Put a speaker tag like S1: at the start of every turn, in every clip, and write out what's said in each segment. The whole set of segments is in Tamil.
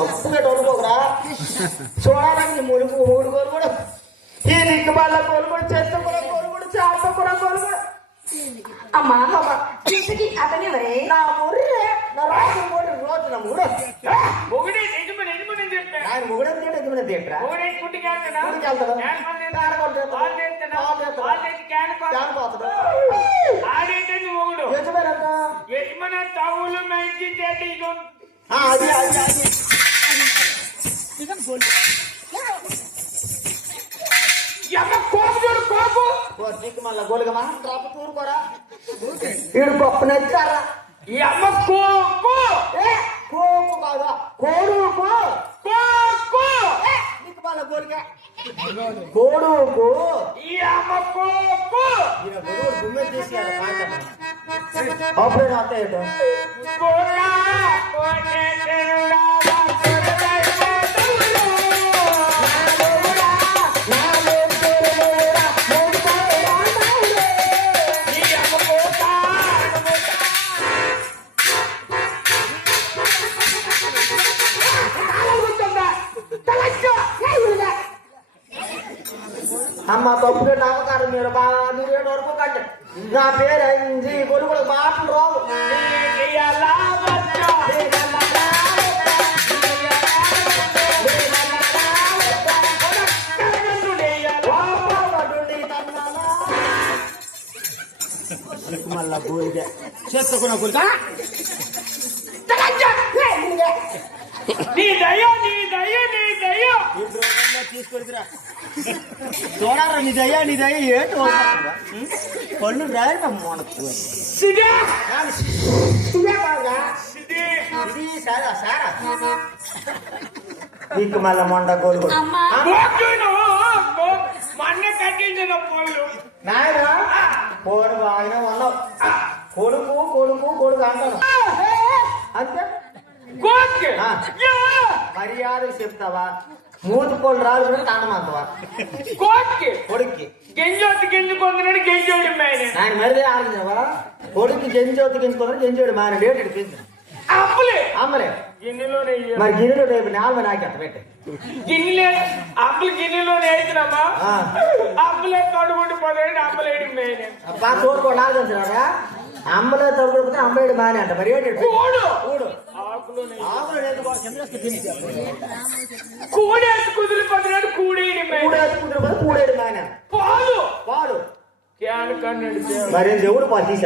S1: తప్పుగా తొడుకోకురా చూడాలని మురుగు మూడు కోరు కూడా ఈ దిక్కు బాల కోరు కూడా చెత్త కూడా కోరు కూడా చేప కూడా కోరు
S2: అమ్మా అమ్మకి అతని
S1: నా మురే నా రాజు మూడు రోజు నా మూడు
S3: ఒకటి ఎందుకు ఆడేంటే మొగుడు
S1: యజమాన
S3: తవ్వులు మంచి చెట్టు ఇది
S1: అది అది అది
S2: ইজন গোল
S3: ইয়া কোপ জোর কোপ
S1: ও ঠিক মানলা গোল গমা ড্রপ টুর করা ইড় কোপনে তারা
S3: ইয়া কোপ ও
S1: এ কোপ গাদা কোড় কো
S3: কোপ ও
S1: এ ঠিক মানলা গোল গা কোড় কো
S3: ইয়া কোপ ও
S1: ইয়া বড় গুমে দিছি আর পাতা ऑपरेट आते हैं तो
S3: कोरा कोटे तेरा
S1: அம்மா தப்பு நாமக்காரங்க இருப்பான் ஒரு பக்கம் பேர் அஞ்சு ஒரு கூட பாட்டுறோம் செத்துக்குன்னா போயிட்டேன் செத்துக்குன்னா போயிட்டா చూడరా నీ దయ్యా నీ దయ్య ఏంటి పన్ను రాయటం మన సారా మళ్ళ మొండ గోలు కోడుకు కొడుకు కొడుకు అంటాను అంతే மரியாதை செத்தவா மூத்து போன்ற காணமாத்துவா கோட்டுக்கு கொடுக்கு
S3: கெஞ்சோத்து கெஞ்சு போங்க கெஞ்சோடு
S1: நான் மருதே ஆரம்பிச்சேன் வரா கொடுக்கு கெஞ்சோத்து கெஞ்சு போங்க கெஞ்சோடு மாறு டேட் எடுத்து அம்மலே அம்மலே நாலு അമ്പല തൊഴിൽ അമ്പയുടെ മാനാണ് പരിപാടി മരം ചോട് പാറ്റീസ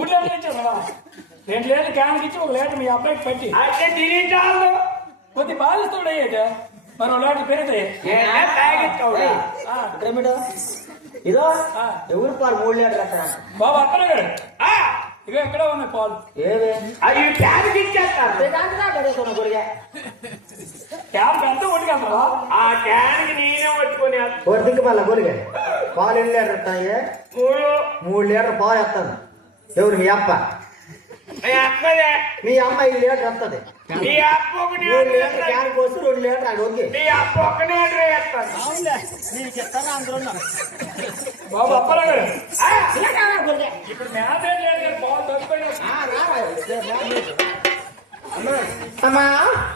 S3: ఊళ్ళో నుంచి రా రెండు లేదు క్యాన్కి ఇచ్చి ఒక లేట మీ అబ్బాయికి పట్టి
S1: అంటే తిరిగి చాలు కొద్ది పాలు ఎవరు ఎప్ప
S3: நீ
S1: அம்மா இது லேட்ரு வந்தது நீ அப்பாடு